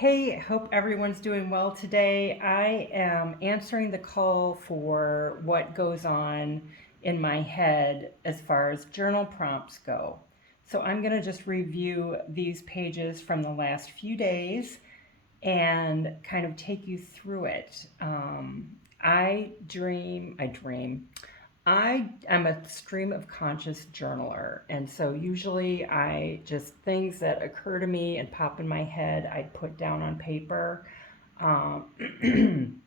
Hey, hope everyone's doing well today. I am answering the call for what goes on in my head as far as journal prompts go. So I'm going to just review these pages from the last few days and kind of take you through it. I am a stream of conscious journaler, and so usually I just things that occur to me and pop in my head, I put down on paper. Um,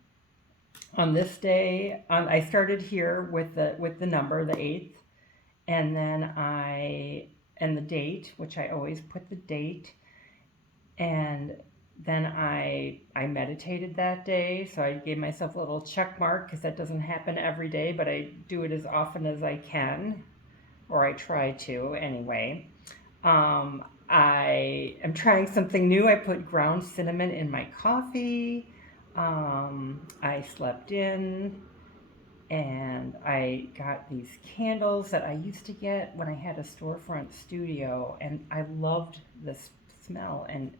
on this day, I started here with the number, the eighth, and then and the date, which I always put the date, and then I meditated that day, so I gave myself a little check mark because that doesn't happen every day, but I do it as often as I can, or I try to anyway. I am trying something new. I put ground cinnamon in my coffee. I slept in and I got these candles that I used to get when I had a storefront studio, and I loved this smell. And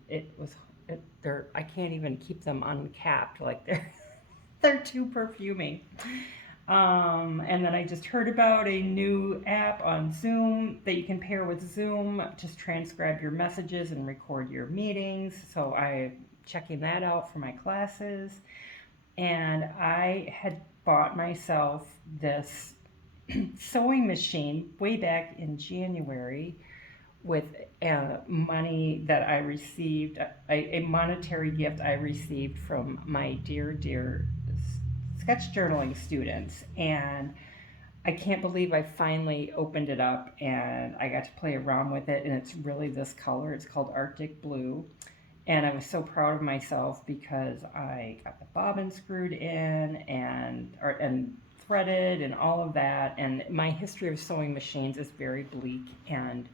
they're I can't even keep them uncapped, like they're too perfuming. And then I just heard about a new app on Zoom that you can pair with Zoom. Just transcribe your messages and record your meetings. So I checking that out for my classes. And I had bought myself this sewing machine way back in January with money that I received, a monetary gift I received from my dear sketch journaling students. And I can't believe I finally opened it up and I got to play around with it. And it's really this color. It's called Arctic Blue. And I was so proud of myself because I got the bobbin screwed in and threaded and all of that. And my history of sewing machines is very bleak, and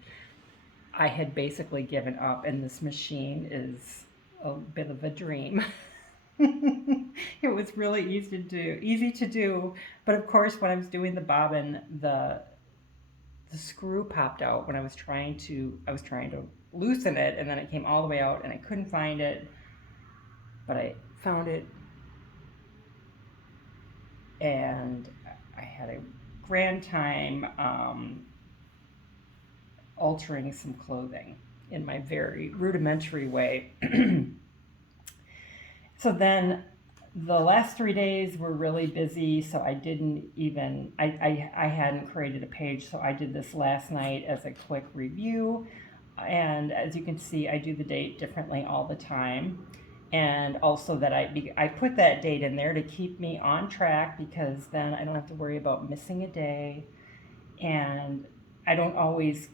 I had basically given up. And this machine is a bit of a dream. It was really easy to do. But of course, when I was doing the bobbin, the screw popped out when I was trying to loosen it, and then it came all the way out and I couldn't find it, but I found it, and I had a grand time altering some clothing in my very rudimentary way. So then the last 3 days were really busy, so I didn't even I hadn't created a page, so I did this last night as a quick review. And as you can see, I do the date differently all the time, and also that I put that date in there to keep me on track, because then I don't have to worry about missing a day. And I don't always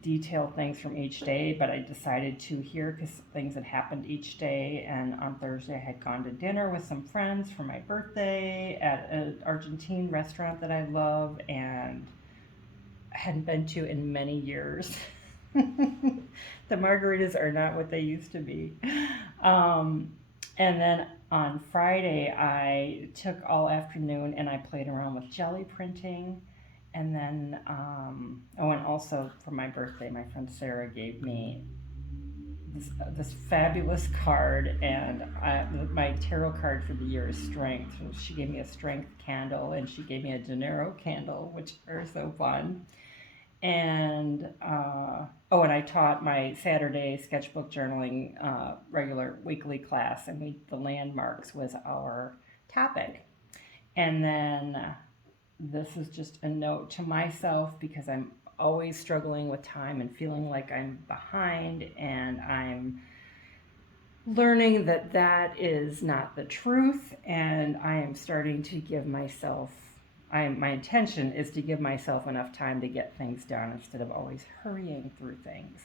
detail things from each day, but I decided to here because things had happened each day. And on Thursday, I had gone to dinner with some friends for my birthday at an Argentine restaurant that I love and hadn't been to in many years. The margaritas are not what they used to be. And then on Friday, I took all afternoon and I played around with jelly printing. And then, and also for my birthday, my friend Sarah gave me this fabulous card, and my tarot card for the year is strength. So she gave me a strength candle, and she gave me a Dinero candle, which are so fun. And and I taught my Saturday sketchbook journaling regular weekly class, and the landmarks was our topic. And then this is just a note to myself, because I'm always struggling with time and feeling like I'm behind, and I'm learning that that is not the truth, and I am starting to give myself my intention is to give myself enough time to get things done instead of always hurrying through things.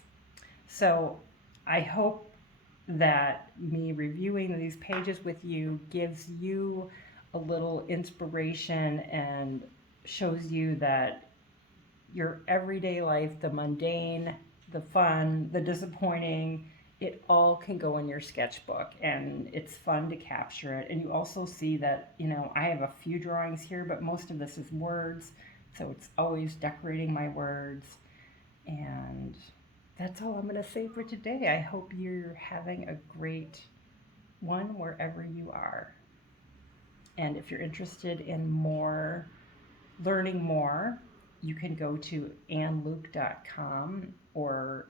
So I hope that me reviewing these pages with you gives you a little inspiration and shows you that your everyday life, the mundane, the fun, the disappointing, it all can go in your sketchbook, and it's fun to capture it. And you also see that, I have a few drawings here, but most of this is words. So it's always decorating my words. And that's all I'm going to say for today. I hope you're having a great one wherever you are. And if you're interested in learning more, you can go to anneleuck.com or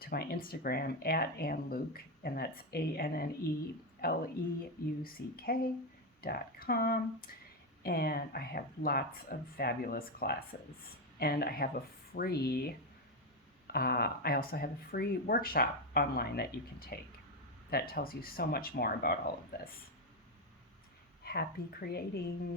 to my Instagram at anneleuck, and that's ANNELEUCK.com. And I have lots of fabulous classes. And I also have a free workshop online that you can take that tells you so much more about all of this. Happy creating!